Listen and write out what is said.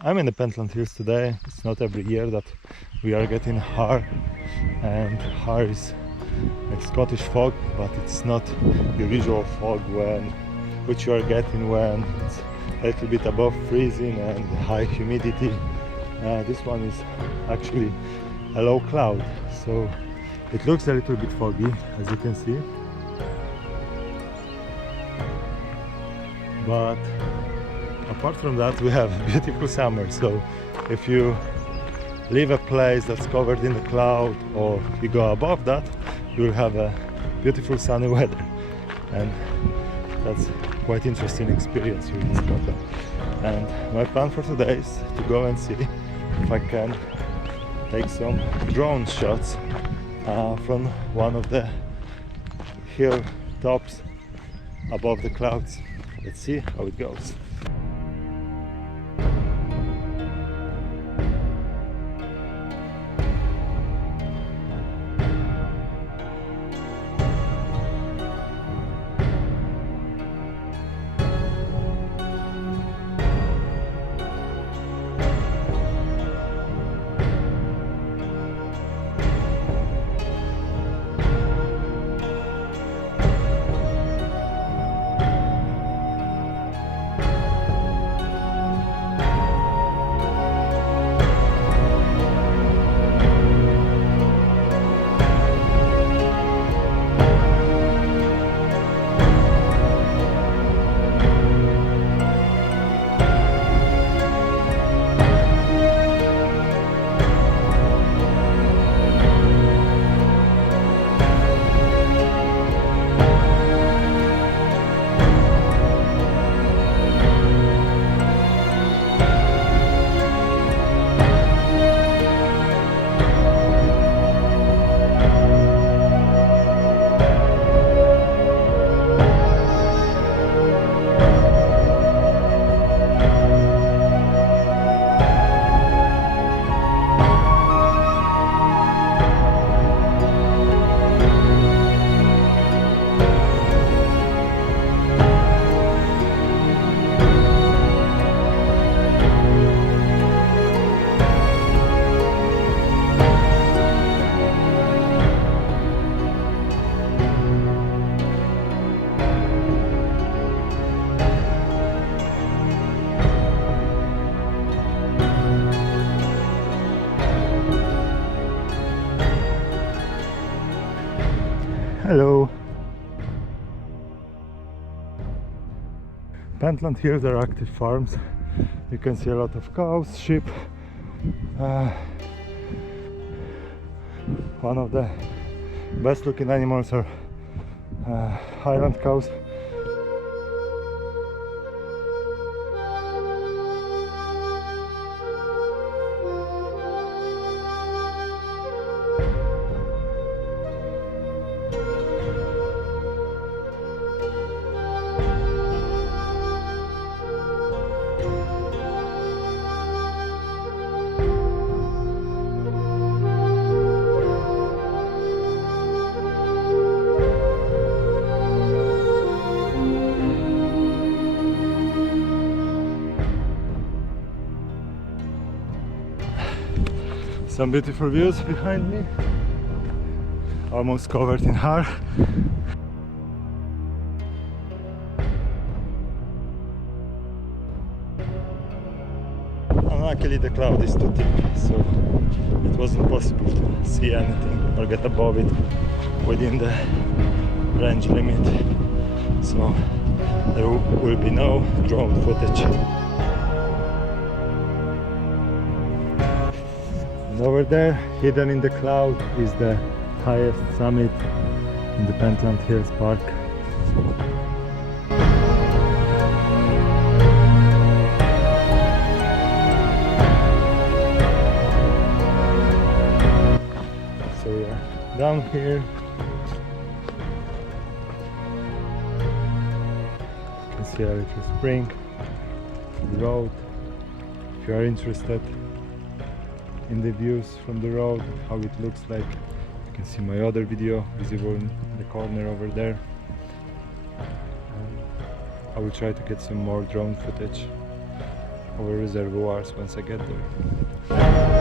I'm in the Pentland Hills today. It's not every year that we are getting Har, and Har is like Scottish fog, but it's not the usual fog which you are getting when it's a little bit above freezing and high humidity. This one is actually a low cloud, so it looks a little bit foggy, as you can see, but apart from that we have a beautiful summer. So if you leave a place that's covered in the cloud or you go above that, you will have a beautiful sunny weather, and that's quite interesting experience here in Scotland. And my plan for today is to go and see if I can take some drone shots from one of the hill tops above the clouds. Let's see how it goes. Hello. Pentland Hills are active farms. You can see a lot of cows, sheep. One of the best looking animals are Highland cows. Some beautiful views behind me, almost covered in Har. Unluckily the cloud is too thick, so it wasn't possible to see anything or get above it within the range limit, so there will be no drone footage. And over there, hidden in the cloud, is the highest summit in the Pentland Hills Park. So we are down here. You can see a little spring, the road. If you are interested in the views from the road, how it looks like, you can see my other video visible in the corner over there. I will try to get some more drone footage. our reservoirs once I get there.